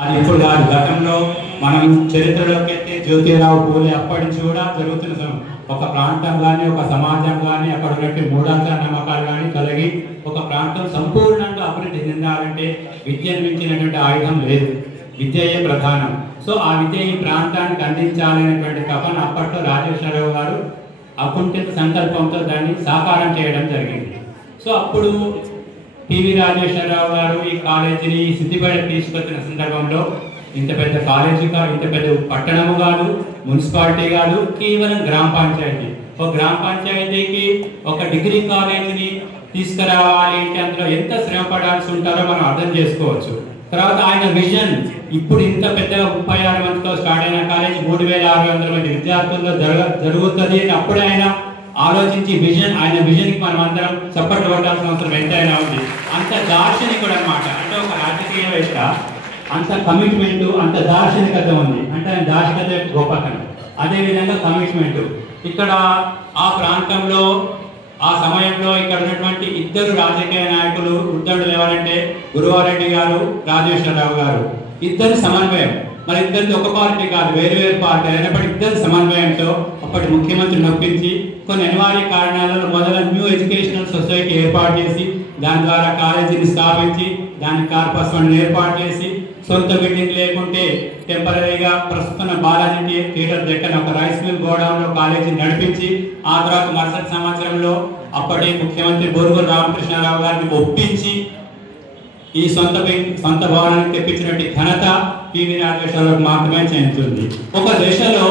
అది ఇప్పుడు కాదు, గతంలో మనం చరిత్రలోకి ఎత్తే జ్యోతిరావు పూలే అప్పటి నుంచి కూడా జరుగుతున్న ఒక ప్రాంతం కానీ ఒక సమాజం కానీ అక్కడ ఉన్నటువంటి మూఢాచార నమ్మకాలు కానీ కలిగి ఒక ప్రాంతం సంపూర్ణంగా అభివృద్ధి చెందాలంటే విద్యను మించినటువంటి ఆయుధం లేదు, విద్యయే ప్రధానం. సో ఆ విద్య ఈ ప్రాంతానికి అందించాలనేటువంటి తపన అప్పట్లో రాజేశ్వరరావు గారు అకుంఠిత సంకల్పంతో దాన్ని సాకారం చేయడం జరిగింది. సో అప్పుడు పివి రాజేశ్వరరావు గారు ఈ కాలేజీని సిద్దిపేట తీసుకొచ్చిన సందర్భంలో ఇంత పెద్ద కాలేజీగా, ఇంత పెద్ద పట్టణము కాదు, మున్సిపాలిటీ కాదు, కేవలం గ్రామ పంచాయతీ. ఒక గ్రామ పంచాయతీకి ఒక డిగ్రీ కాలేజీని తీసుకురావాలి అంటే అందులో ఎంత శ్రమ పడాల్సి ఉంటారో మనం అర్థం చేసుకోవచ్చు. తర్వాత ఆయన విజన్, ఇప్పుడు ఇంత పెద్దగా 36 మందితో స్టార్ట్ అయిన కాలేజ్ 3600 మంది విద్యార్థుల్లో జరుగుతుంది అని అప్పుడే ఆయన ఆలోచించి విజన్, ఆయన విజన్కి మనం అందరం చప్పట్లు కొట్టాల్సిన అవసరం ఎంతైనా ఉంది. అంత దార్శనికుడు అనమాట. అంటే ఒక రాజకీయవేత్త, అంత కమిట్మెంట్, అంత దార్శనికత ఉంది. అంటే ఆయన దార్శనికత గొప్పతనం, అదేవిధంగా కమిట్మెంట్. ఇక్కడ ఆ ప్రాంతంలో ఆ సమయంలో ఇక్కడ ఉన్నటువంటి ఇద్దరు రాజకీయ నాయకులు ఉద్దండులు ఎవరంటే గురువారెడ్డి గారు, రాజేశ్వరరావు గారు. ఇద్దరు సమన్వయం, మరి ఇద్దరిది ఒక పార్టీ కాదు, వేరు వేరు పార్టీ అయినప్పటికీ ఇద్దరు సమన్వయంతో అప్పటి ముఖ్యమంత్రిని ఒప్పించి కొన్ని అనివార్య కారణాలలో మొదల న్యూ ఎడ్యుకేషనల్ సొసైటీ ఏర్పాటు చేసి దాని ద్వారా కాలేజీని స్థాపించి దానికి కార్పస్ ఫండ్ ఏర్పాటు చేసి సొంత బిల్డింగ్ లేకుంటే టెంపరీగా ప్రస్తుతం బాలాజీ థియేటర్ దగ్గర ఒక రైస్ మిల్ గోడౌన్లో కాలేజీని నడిపించి ఆ తర్వాత మరుసటి సంవత్సరంలో అప్పటి ముఖ్యమంత్రి బొరుగుల రామకృష్ణారావు గారిని ఒప్పించి ఈ సొంత భవనాన్ని తెప్పించినట్టు ఘనత పివి రాజేశ్వరరావుకు మాత్రమే చెందుతుంది. ఒక దశలో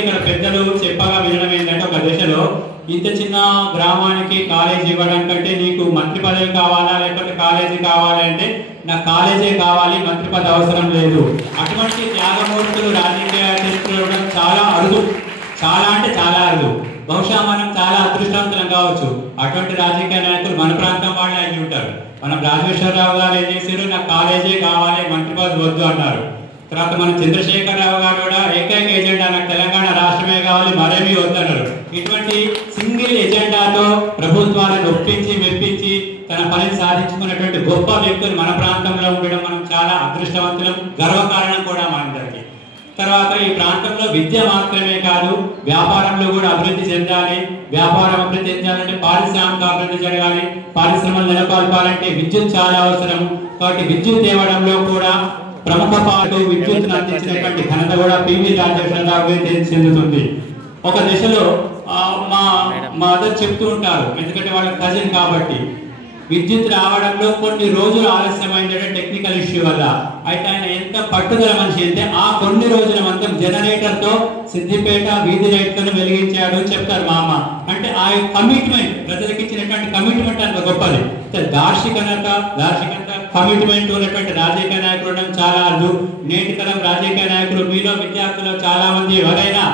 ఇక్కడ పెద్దలు చెప్పగా వినడం ఏంటంటే, ఒక దశలో ఇంత చిన్న గ్రామానికి కాలేజీ ఇవ్వడం కంటే నీకు మంత్రి పదవి కావాలా లేకపోతే కాలేజీ కావాలి అంటే నాకు కాలేజీ కావాలి, మంత్రి పదవి అవసరం లేదు. అటువంటి త్యాగమూర్తులు రాజకీయ చరిత్రలో చాలా అరుదు, చాలా అంటే చాలా అరుదు. బహుశా మనం చాలా అదృష్టవంతులం కావచ్చు. అటువంటి రాజకీయ నాయకులు మన ప్రాంతం వాళ్ళే అయి ఉంటారు. మనం రాజేశ్వరరావు గారు ఏం చేశారు, నాకు కాలేజీ కావాలి, మంత్రి పదవి వద్దు అన్నారు. తర్వాత మన చంద్రశేఖరరావు గారు కూడా ఏకైక ఎజెండా నాకు తెలంగాణ రాష్ట్రమే కావాలి, మరేమీ వద్దన్నారు. ఇటువంటి సింగిల్ ఎజెండాతో ప్రభుత్వాలను ఒప్పించి మెప్పించి తన పనిని సాధించుకున్నటువంటి గొప్ప వ్యక్తులు మన ప్రాంతంలో ఉండడం మనం చాలా అదృష్టవంతులం, గర్వకారణం కూడా మనందరికీ. తర్వాత ఈ ప్రాంతంలో విద్య మాత్రమే కాదు, వ్యాపారంలో కూడా అభివృద్ధి చెందాలి. వ్యాపారం అభివృద్ధి చెందాలంటే పారిశ్రామిక అభివృద్ధి జరగాలి. పరిశ్రమలు నెలకొల్పాలంటే విద్యుత్ చాలా అవసరం. కాబట్టి విద్యుత్ తేవడంలో కూడా ప్రముఖ పాటు విద్యుత్తును అందించినటువంటి ఘనత కూడా పివి రాజేశ్వరరావు చెందుతుంది. ఒక దశలో మా మదర్ చెప్తూ ఉంటారు, ఎందుకంటే వాళ్ళ కజిన్ కాబట్టి, విద్యుత్ రావడంలో కొన్ని రోజులు ఆలస్యమైందంటే టెక్నికల్ ఇష్యూ వల్ల. అయితే ఆయన ఎంత పట్టుదల మనిషి అంటే ఆ కొన్ని రోజుల మొత్తం జనరేటర్తో సిద్దిపేట వీధి లైట్లను వెలిగించాడు చెప్తారు మా అమ్మ. అంటే ఆ కమిట్మెంట్, ప్రజలకు ఇచ్చినటువంటి కమిట్మెంట్ అంత గొప్పది. దార్శనికత కమిట్మెంట్ ఉన్నటువంటి రాజకీయ నాయకులు ఉండడం చాలా అరుదు. నేటి తరం రాజకీయ నాయకులు, మీలో విద్యార్థులు చాలా మంది ఎవరైనా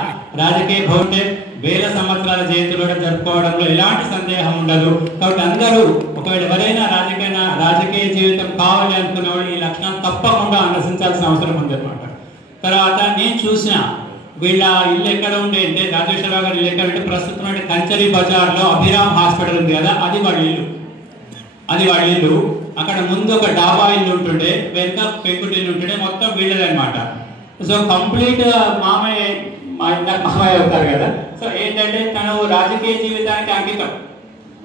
రాజకీయ భవనే వేల సంవత్సరాల జయంతులు జరుపుకోవడంలో ఎలాంటి సందేహం ఉండదు. కాబట్టి అందరూ ఒకవేళ ఎవరైనా రాజకీయ జీవితం కావాలి అనుకున్న వాళ్ళు ఈ లక్షణాలు తప్పకుండా అనుసరించాల్సిన అవసరం ఉందన్నమాట. తర్వాత నేను చూసిన వీళ్ళ ఇల్లు ఎక్కడ ఉండే అంటే, రాజేశ్వరరావు గారి ఇల్లు ఎక్కడ అంటే ప్రస్తుతం కంచరి బజార్లో అభిరామ్ హాస్పిటల్ ఉంది కదా, అది వాళ్ళ ఇల్లు. అక్కడ ముందు ఒక డాబా ఇల్లు ఉంటుండే, వెనుక పెంకుటిల్లు ఉంటుండే, మొత్తం వీళ్ళది అనమాట. సో కంప్లీట్ మామయ్య అవుతారు కదా. సో ఏంటంటే తను రాజకీయ జీవితానికి అంకితం,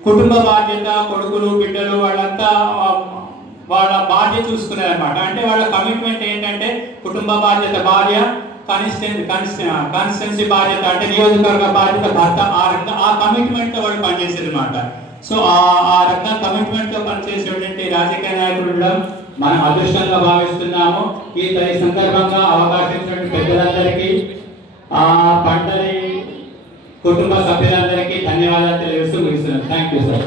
కుటుంబ బాధ్యత, కొడుకులు బిడ్డలు వాళ్ళంతా వాళ్ళ బాధ్యత చూసుకునేది అనమాట. అంటే వాళ్ళ కమిట్మెంట్ ఏంటంటే కుటుంబ బాధ్యత భార్య, కాన్స్టిట్యున్సీ బాధ్యత అంటే నియోజకవర్గ బాధ్యత భర్త, ఆ కమిట్మెంట్తో వాళ్ళు పనిచేసేది అనమాట. సో ఆ రకంగా కమిట్మెంట్తో పనిచేసేటువంటి రాజకీయ నాయకులు మనం అదృష్టంగా భావిస్తున్నాము. ఈ సందర్భంగా అవకాశం ఇచ్చినటువంటి పెద్దలందరికీ, పంటలి కుటుంబ సభ్యులందరికీ ధన్యవాదాలు తెలియజేస్తూ ముగిస్తున్నాను. Thank you sir.